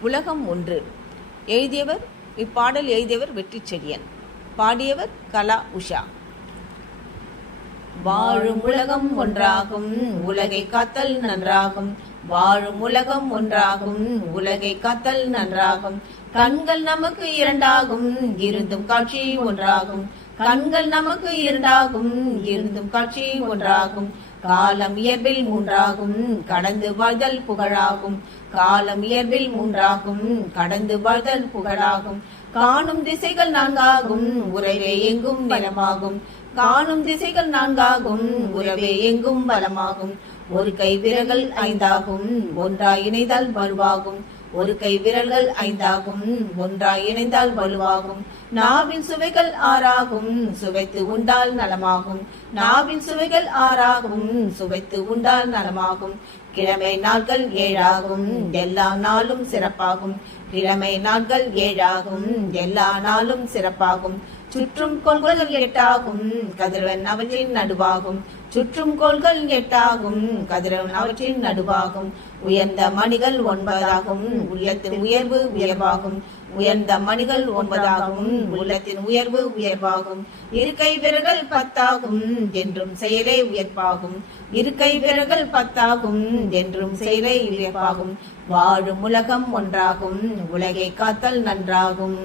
உலகம் ஒன்று. எழுதியவர் இப்பாடல் எழுதியவர் வெற்றி செடியன் பாடியவர் கலா உஷா. வாழும் உலகம் ஒன்றாகும் உலகை காத்தல் நன்றாகும். வாழும் உலகம் ஒன்றாகும் உலகை காத்தல் நன்றாகும். கண்கள் நமக்கு இரண்டாகும் இருந்தும் காட்சி ஒன்றாகும். கண்கள் நமக்கு இரண்டாகும் இருந்தும் காட்சி ஒன்றாகும். காலம் இயல்பில் மூன்றாகும் கடந்து வாழ்தல் புகழாகும். காலம் இயல்பில் மூன்றாகும் கடந்து வாழ்தல் புகழாகும். காணும் திசைகள் நான்காகும் உறவே எங்கும் பலமாகும். காணும் திசைகள் நான்காகும் உறவே எங்கும் பலமாகும். ஒரு கை விரல்கள் ஐந்தாகும் ஒன்றாய் இணைந்தால் வலுவாகும். ஒரு கை விரல்கள் ஐந்தாகும் ஒன்றாய் இணைந்தால் வலுவாகும். நாவின் சுவைகள் ஆறாகும் சுவைத்து உண்டால் நலமாகும். நாவின் சுவைகள் ஆறாகும் சுவைத்து உண்டால் நலமாகும். கிழமை நாட்கள் ஏழாகும் எல்லா நாளும் சிறப்பாகும். கிழமை நாட்கள் ஏழாகும் எல்லா நாளும் சிறப்பாகும். சுற்றும் கோள்கள் எட்டாகும் கதிரவன் அவற்றின் நடுவாகும். சுற்றும் கோள்கள் எட்டாகும் கதிரவன் அவற்றின் நடுவாகும். உயர்ந்த மணிகள் ஒன்பதாகும் உள்ளத்தின் உயர்வு உயர்வாகும். உயர்ந்த மணிகள் ஒன்பதாகும் உள்ளத்தின் உயர்வு உயர்வாகும். இருக்கை விரல்கள் பத்தாகும் என்றும் செயலே உயர்ப்பாகும் இருக்கை விரல்கள் பத்தாகும் என்றும் செயலே உயர்வாகும். வாழும் உலகம் ஒன்றாகும் உலகை காத்தல் நன்றாகும்.